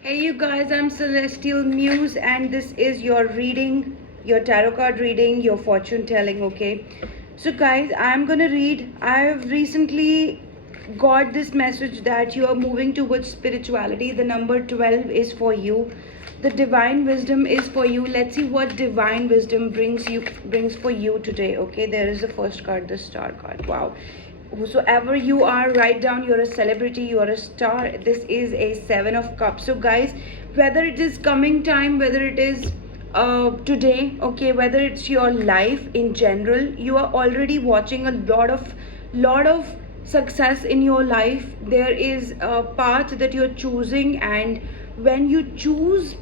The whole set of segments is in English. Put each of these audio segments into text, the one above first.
Hey you guys, I'm Celestial Muse and this is your reading, your tarot card reading, your fortune telling, okay? So guys, I'm gonna read. I've recently got this message that you are moving towards spirituality. The number 12 is for you. The divine wisdom is for you. Let's see what divine wisdom brings for you today, okay? There is the first card, the star card. Wow. Whosoever you are, write down you're a celebrity, you're a star. This is a 7 of cups. So guys, whether it is coming time, whether it is today, okay, whether it's your life in general, you are already watching a lot of success in your life. There is a path that you're choosing, and when you choose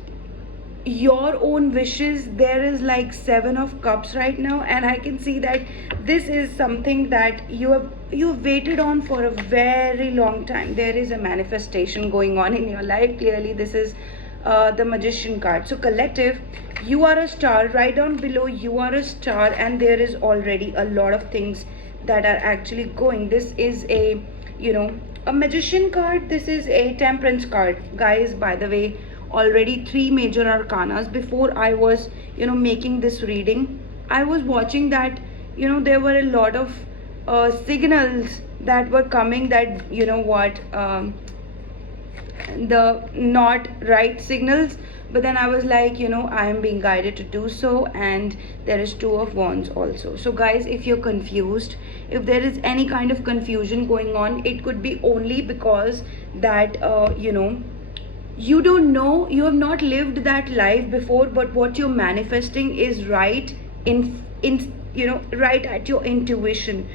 your own wishes, there is like 7 of cups right now, and I can see that this is something that you've waited on for a very long time. There is a manifestation going on in your life. Clearly this is the magician card. So collective, you are a star. Right down below, you are a star, and there is already a lot of things that are actually going. This is a, a magician card. This is a temperance card, guys. By the way, already 3 major arcanas. Before I was making this reading, I was watching that there were a lot of signals that were coming, that the not right signals, but then I was like, I am being guided to do so. And there is 2 of wands also. So guys, if you're confused, if there is any kind of confusion going on, it could be only because that you don't know, you have not lived that life before, but what you're manifesting is right in right at your intuition.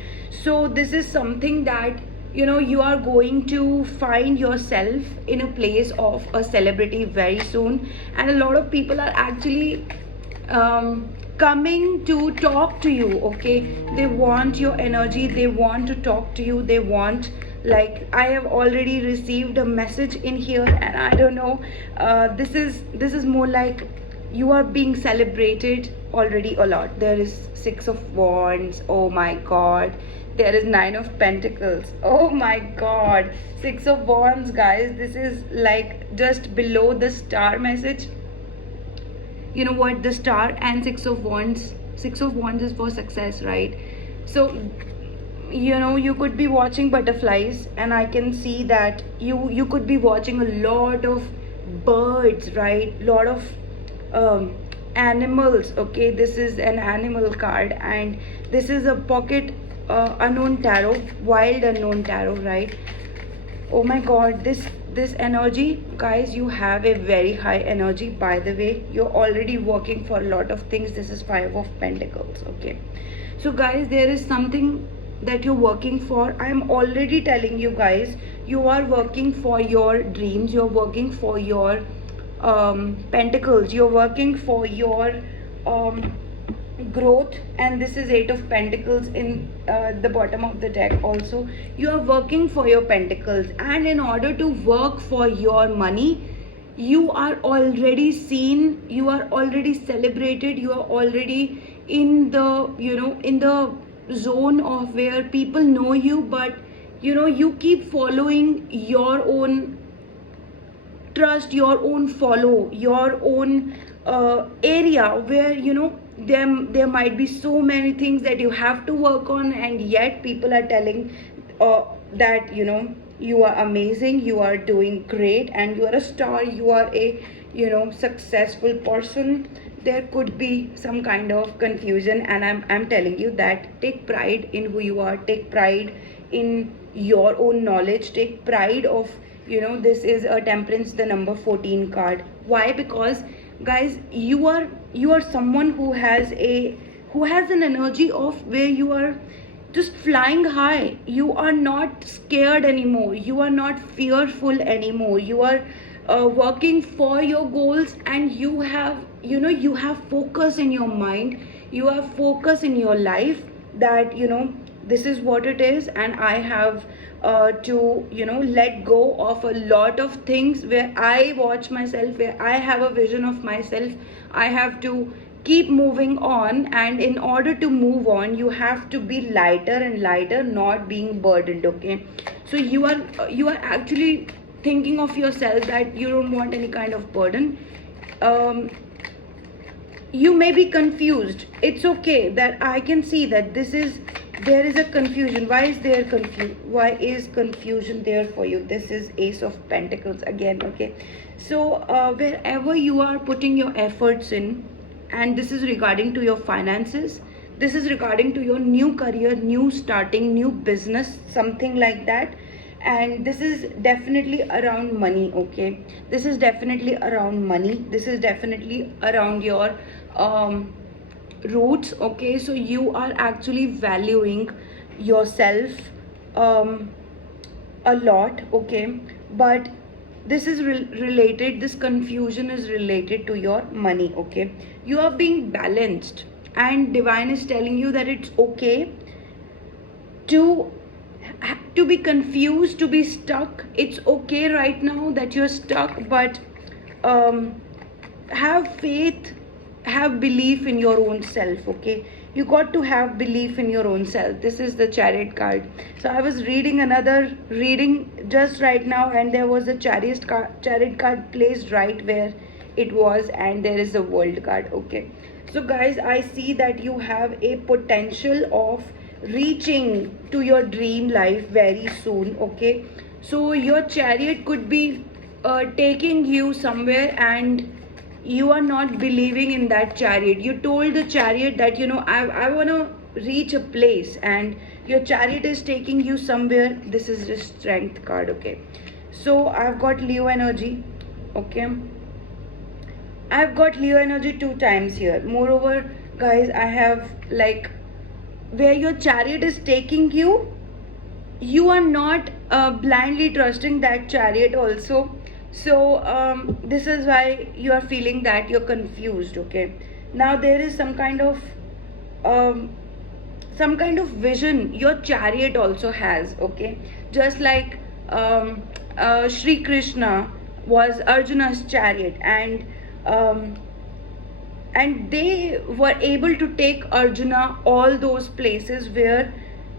So this is something that you are going to find yourself in a place of a celebrity very soon, and a lot of people are actually coming to talk to you, okay? They want your energy, they want to talk to you, they want, like, I have already received a message in here, and I don't know, this is more like you are being celebrated already a lot. There is 6 of wands. Oh my god. There is 9 of pentacles. Oh my god. 6 of wands, guys. This is like just below the star message. You know what? The star and 6 of wands. 6 of wands is for success, right? So you could be watching butterflies, and I can see that you could be watching a lot of birds, right? Lot of animals, okay? This is an animal card, and this is a pocket unknown tarot, wild unknown tarot, right? Oh my god, this energy, guys, you have a very high energy. By the way, you're already working for a lot of things. This is 5 of pentacles, okay? So guys, there is something that you're working for. I'm already telling you guys, you are working for your dreams, you're working for your pentacles, you're working for your growth. And this is 8 of pentacles in the bottom of the deck also. You are working for your pentacles, and in order to work for your money, you are already seen, you are already celebrated, you are already in the in the zone of where people know you. But you keep following your own trust, your own follow, your own area where there might be so many things that you have to work on, and yet people are telling that you are amazing, you are doing great, and you are a star, you are a successful person. There could be some kind of confusion, and I'm telling you that take pride in who you are, take pride in your own knowledge, take pride of this is a temperance, the number 14 card. Why? Because guys, you are someone who has an energy of where you are just flying high. You are not scared anymore, you are not fearful anymore. You are working for your goals, and you have focus in your mind, you have focus in your life, that this is what it is, and I have to let go of a lot of things where I watch myself, where I have a vision of myself. I have to keep moving on, and in order to move on, you have to be lighter and lighter, not being burdened, okay? So you are actually thinking of yourself that you don't want any kind of burden. um, you may be confused. It's okay, that I can see that there is a confusion. Why is confusion there for you? This is Ace of Pentacles again. Okay, so wherever you are putting your efforts in, and this is regarding to your finances, this is regarding to your new career, new starting, new business, something like that. And this is definitely around money. Okay, this is definitely around money. This is definitely around your roots. Okay, so you are actually valuing yourself um, a lot. Okay, but this is related, this confusion is related to your money. Okay, you are being balanced, and divine is telling you that it's okay to be confused, to be stuck. It's okay right now that you're stuck, but um, have faith, have belief in your own self. Okay, you got to have belief in your own self. This is the Chariot card. So I was reading another reading just right now, and there was a chariot card placed right where it was, and there is a World card. Okay, so guys, I see that you have a potential of reaching to your dream life very soon. Okay, so your chariot could be taking you somewhere, and you are not believing in that chariot. You told the chariot that, I want to reach a place, and your chariot is taking you somewhere. This is the Strength card. Okay, so I've got Leo energy. Okay, I've got Leo energy 2 times here. Moreover, guys, I have like where your chariot is taking you, you are not blindly trusting that chariot also. So this is why you are feeling that you're confused. Okay, now there is um, some kind of vision your chariot also has. Okay, just like Shri Krishna was Arjuna's chariot, um, and they were able to take Arjuna all those places where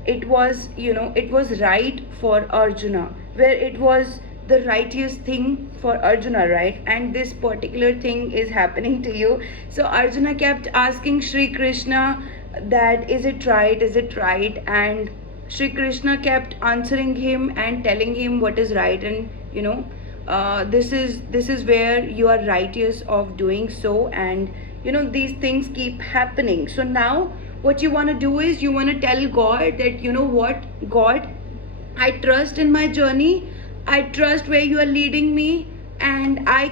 it was, it was right for Arjuna, where it was the righteous thing for Arjuna, right? And this particular thing is happening to you. So Arjuna kept asking Shri Krishna that, is it right, is it right? And Shri Krishna kept answering him and telling him what is right, and this is where you are righteous of doing so. And these things keep happening. So now what you want to do is, you want to tell God that, what, God, I trust in my journey, I trust where you are leading me, and I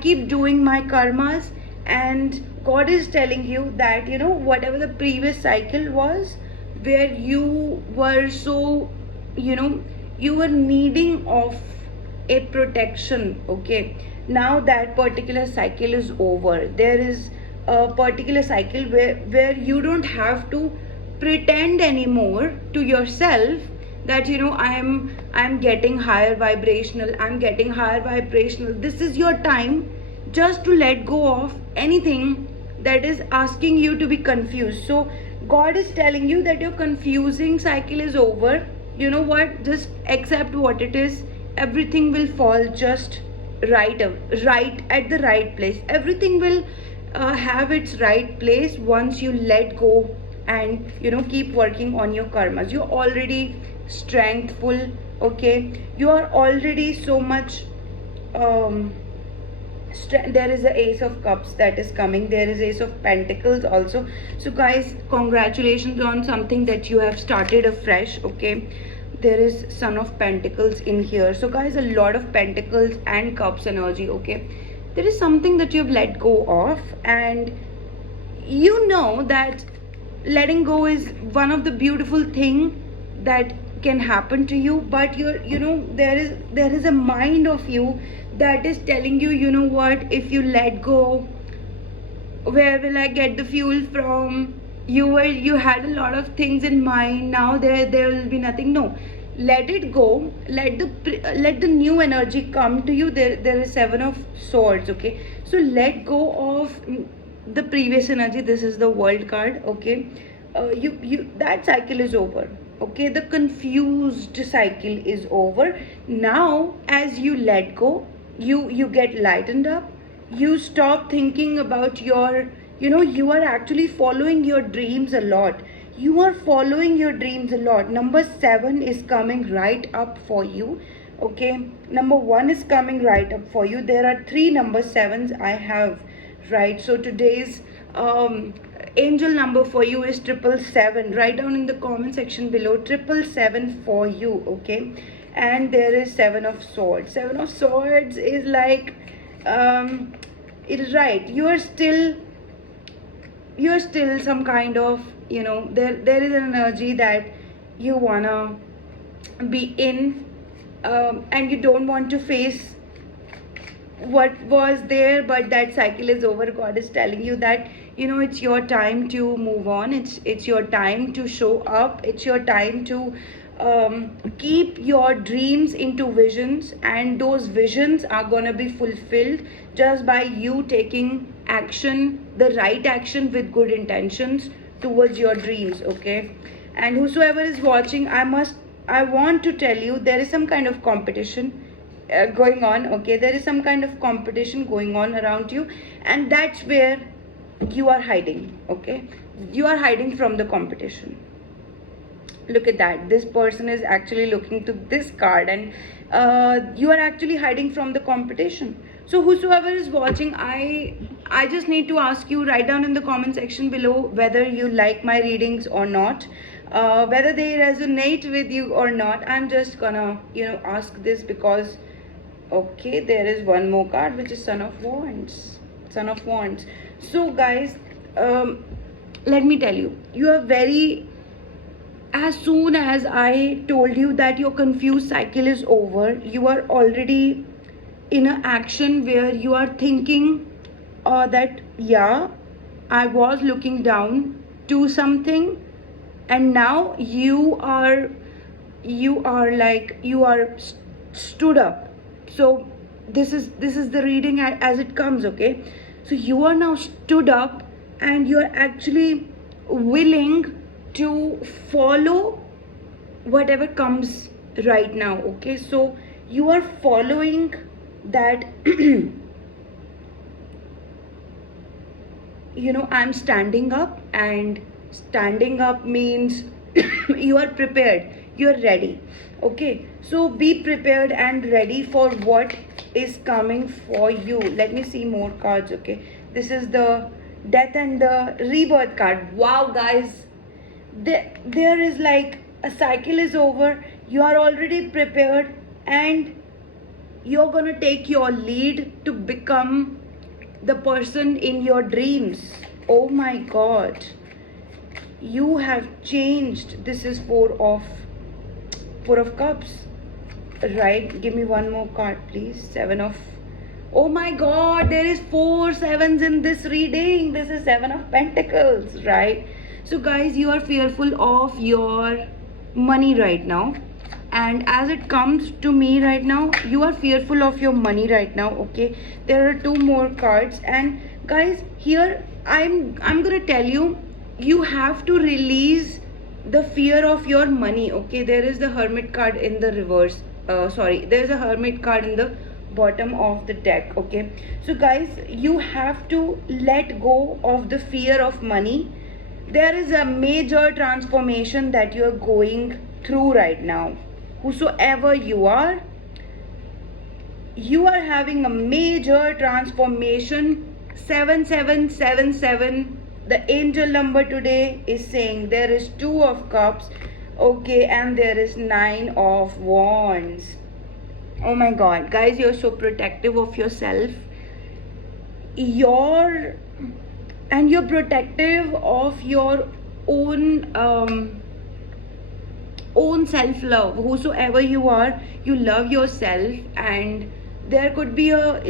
keep doing my karmas. And God is telling you that, whatever the previous cycle was, where you were so, you were needing of a protection. Okay, now that particular cycle is over. There is a particular cycle where you don't have to pretend anymore to yourself that, I'm getting higher vibrational, I'm getting higher vibrational. This is your time just to let go of anything that is asking you to be confused. So God is telling you that your confusing cycle is over. You know what, just accept what it is. Everything will fall just right at the right place. Everything will have its right place once you let go and keep working on your karmas. You're already strengthful. Okay, you are already so much there is the Ace of Cups that is coming. There is Ace of Pentacles also. So guys, congratulations on something that you have started afresh. Okay, there is Son of Pentacles in here. So guys, a lot of Pentacles and Cups energy. Okay, there is something that you've let go of, and you know that letting go is one of the beautiful thing that can happen to you. But there is a mind of you that is telling you, you know what, if you let go, where will I get the fuel from? You had a lot of things in mind. Now there will be nothing. No, let it go. Let the new energy come to you. There is Seven of Swords. Okay, so let go of the previous energy. This is the World card. Okay, you that cycle is over. Okay, the confused cycle is over. Now as you let go, you get lightened up. You stop thinking about your, you are actually following your dreams a lot. You are following your dreams a lot. Number 7 is coming right up for you. Okay, number 1 is coming right up for you. There are 3 number 7s I have, right? So today's angel number for you is 777. Write down in the comment section below 777 for you. Okay, and there is 7 of swords. 7 of swords is like, it is right, you're still some kind of, there is an energy that you wanna be in, and you don't want to face what was there, but that cycle is over. God is telling you that, it's your time to move on. It's your time to show up. It's your time to keep your dreams into visions, and those visions are gonna be fulfilled just by you taking action, the right action with good intentions towards your dreams. Okay, and whosoever is watching, I want to tell you, there is some kind of competition going on. Okay, there is some kind of competition going on around you, and that's where you are hiding. Okay, you are hiding from the competition. Look at that, this person is actually looking to this card, and you are actually hiding from the competition. So whosoever is watching, I just need to ask you, write down in the comment section below whether you like my readings or not, whether they resonate with you or not. I'm just gonna ask this because, okay, there is one more card, which is Son of Wands. Son of Wands. So guys, let me tell you, you are very, as soon as I told you that your confused cycle is over, you are already in an action where you are thinking that, yeah, I was looking down to something, and now you are stood up. So this is the reading as it comes. Okay, so you are now stood up, and you are actually willing to follow whatever comes right now. Okay, so you are following that. I'm standing up, and standing up means you are prepared, you are ready. Okay, so be prepared and ready for what is coming for you. Let me see more cards. Okay, this is the Death and the Rebirth card. Wow guys, there is like a cycle is over, you are already prepared, and you're gonna take your lead to become the person in your dreams. Oh my God, you have changed. This is four of cups, right? Give me one more card please. 7 of, oh my God, there is 4 7s in this reading. This is 7 of Pentacles, right? So guys, you are fearful of your money right now, and as it comes to me right now, you are fearful of your money right now. Okay, there are 2 more cards, and guys, here I'm gonna tell you, you have to release the fear of your money. Okay, there is the Hermit card in the reverse. There is a Hermit card in the bottom of the deck. Okay, so guys, you have to let go of the fear of money. There is a major transformation that you are going through right now. Whosoever you are having a major transformation. 7777, the angel number today is saying there is 2 of cups. Okay, and there is 9 of wands. Oh my God, guys, you're so protective of yourself. You're protective of your own self-love. Whosoever you are, you love yourself, and there could be a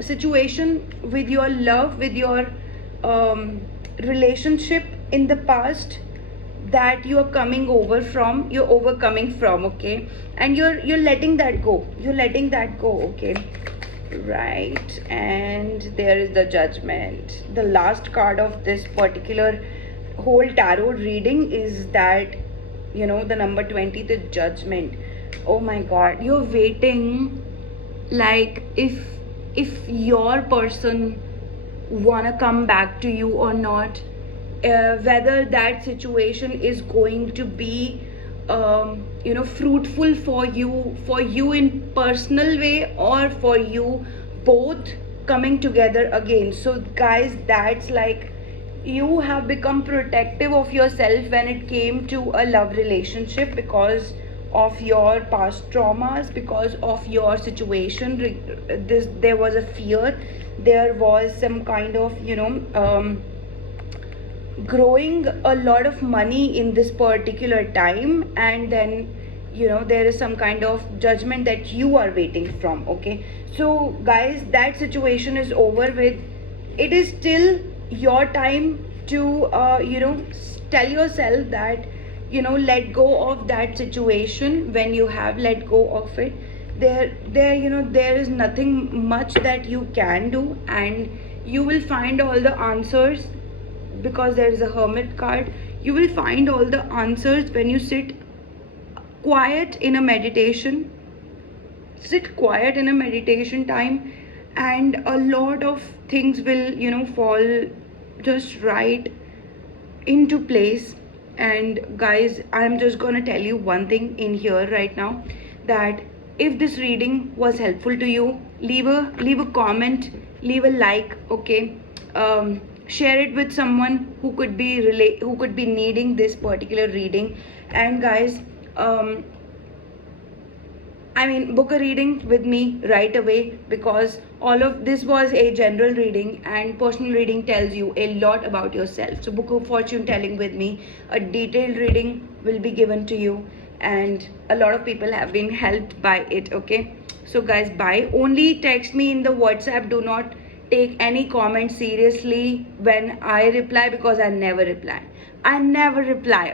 situation with your love, with your relationship in the past that you're overcoming from. Okay, and you're letting that go. Okay, right, and there is the Judgment. The last card of this particular whole tarot reading is that the number 20, the Judgment. Oh my god, you're waiting, like, if your person wanna come back to you or not, whether that situation is going to be fruitful for you in personal way, or for you both coming together again. So guys, that's like, you have become protective of yourself when it came to a love relationship, because of your past traumas, because of your situation. There was a fear, there was some kind of growing a lot of money in this particular time, and then there is some kind of judgment that you are waiting from. Okay, so guys, that situation is over with. It is still your time to tell yourself that let go of that situation. When you have let go of it, there is nothing much that you can do, and you will find all the answers, because there is a Hermit card. You will find all the answers when you sit quiet in a meditation. Sit quiet in a meditation time, and a lot of things will fall just right into place. And guys, I'm just gonna tell you one thing in here right now, that if this reading was helpful to you, leave a comment, leave a like. Okay, share it with someone who could be needing this particular reading. And guys, book a reading with me right away, because all of this was a general reading, and personal reading tells you a lot about yourself. So book a fortune telling with me. A detailed reading will be given to you, and a lot of people have been helped by it. Okay, so guys, bye. Only text me in the WhatsApp. Do not take any comment seriously when I reply, because I never reply.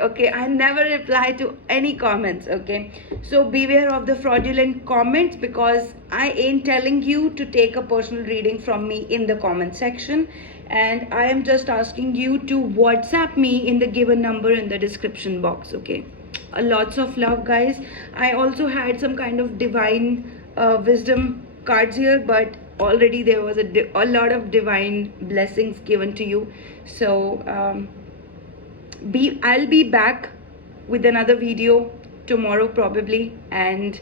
Okay, I never reply to any comments. Okay, so beware of the fraudulent comments, because I ain't telling you to take a personal reading from me in the comment section, and I am just asking you to WhatsApp me in the given number in the description box. Okay, lots of love, guys. I also had some kind of divine wisdom cards here, but already there was a lot of divine blessings given to you. So I'll be back with another video tomorrow probably, and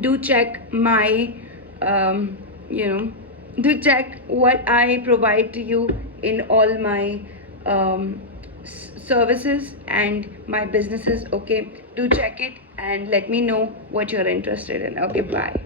do check my do check what I provide to you in all my services and my businesses. Okay, do check it and let me know what you're interested in. Okay, bye.